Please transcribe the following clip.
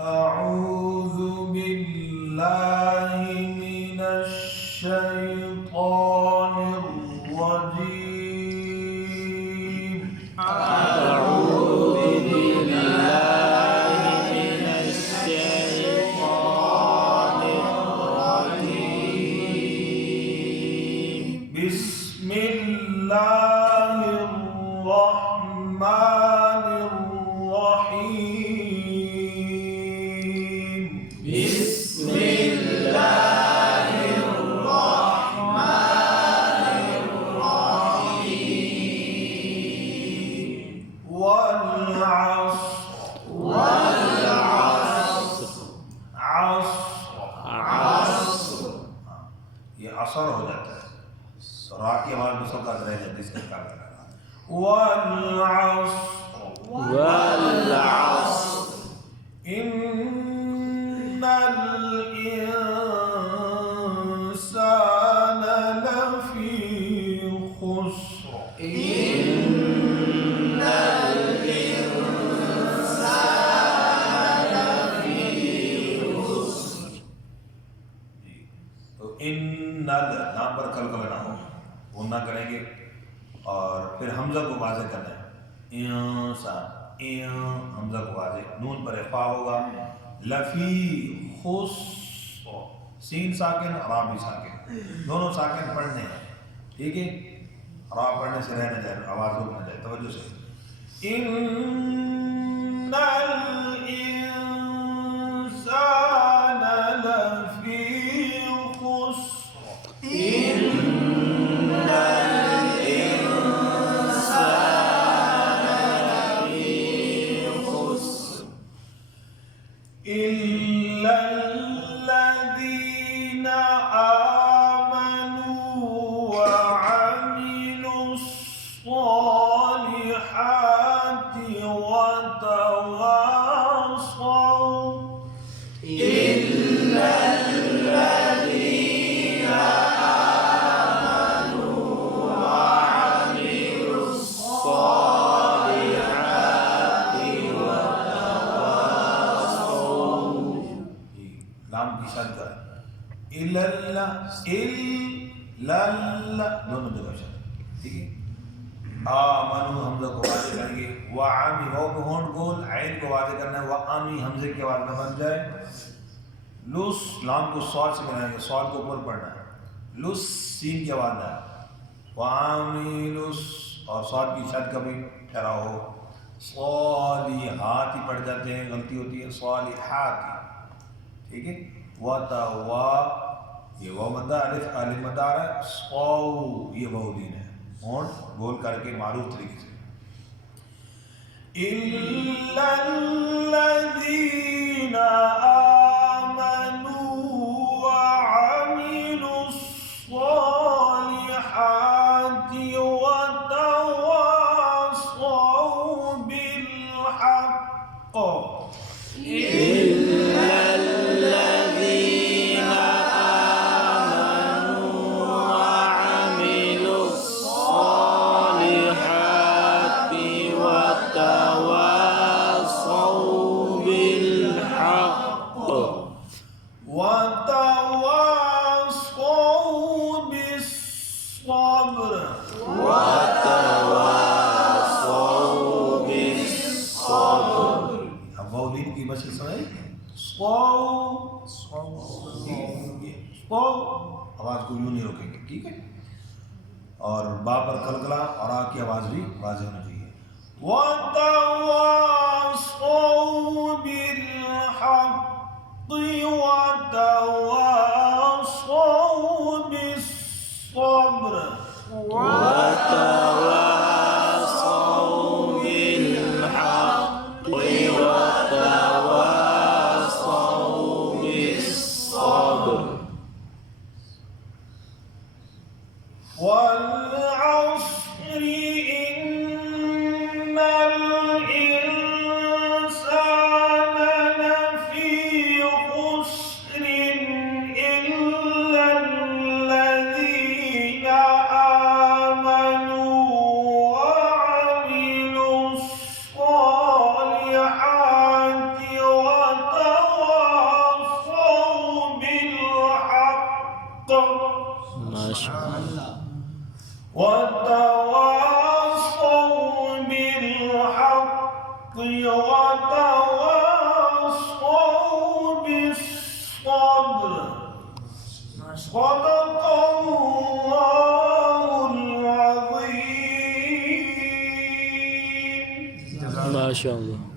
أعوذ بالله من الشيطان الرجيم. أعوذ بالله من الشيطان الرجيم. بسم الله الرحمن الرحيم. بسم الله الرحمن الرحيم. والعصر والعصر عصر ये असर हो जाता है, रा की आवाज में सबका रह जाती है, इसका क्या करना है? والعصر इन्नल इंसान लफी खुस्र. إن الإنسان لفي خسر. तो इन्नल नाम पर कल ना हो, वो ना करेंगे और फिर हमजा को वाज़े करना है. इंसान हमजा को वाज़े, नून पर इफ़ा होगा. लफी खुस्र, सीन साकिन रा भी साकिन, दोनों साकिन पढ़ने हैं. ठीक है, रा पढ़ने से रहने जाए, आवाज़ रुक ना जाए. तवज्जो से. इन्नल इंसान लफी खुस्र. إن الإنسان لفي خسر. إلا الذين آمنوا وعملوا الصالحات وتواصوا إلا الذين آمنوا وعملوا الصالحات وتواصوا. लाम की शद कर. इल्लल्ला इल्लल्ला दोनों जगह शद. ठीक है. आमनु हमजा को वाज़े करेंगे. वामी वाव को होंठ गोल, ऐन को वाज़े करना है. वामी हमजे की आवाज़ में बन जाए. लुस लाम को सॉद से बनाएंगे, सॉद को ऊपर पढ़ना है. लुस सीन की आवाज़ है. वामिलुस और सॉद की शद का भी ठहराव हो. सॉलिहात ही पढ़ जाते हैं, गलती होती है. सॉलिहात, ठीक है. वतवा ये वाव मद्दा अलिफ अलिफ मद्दा है. सौ ये बहुदीन है, होंठ गोल करके मारूफ तरीके से. इल्लल्लज़ीना आमनू वअमिलु स्सॉलिहाति वतवास्सौ बिलहक़्क़. إلا الذين آمنوا وعملوا الصالحات وتواصوا بالحق وتواصوا بالصبر. وتواصوا بالصبر. अब बहुदीन की मशक सुनाई. स्पौ आवाज को यूं नहीं रोकेंगे, ठीक है. और बा पर कलकला और आ की आवाज भी वाज़ेह होना चाहिए. वतवासौ बिलहक़्क़ि वतवासौ बिस्सब्र. وتواصوا بالحق وتواصوا بالصبر. والعصر إن الإنسان لفي خسر माशाअल्लाह وتواصوا بالحق وتواصوا بالصبر صدق الله العظيم माशाअल्लाह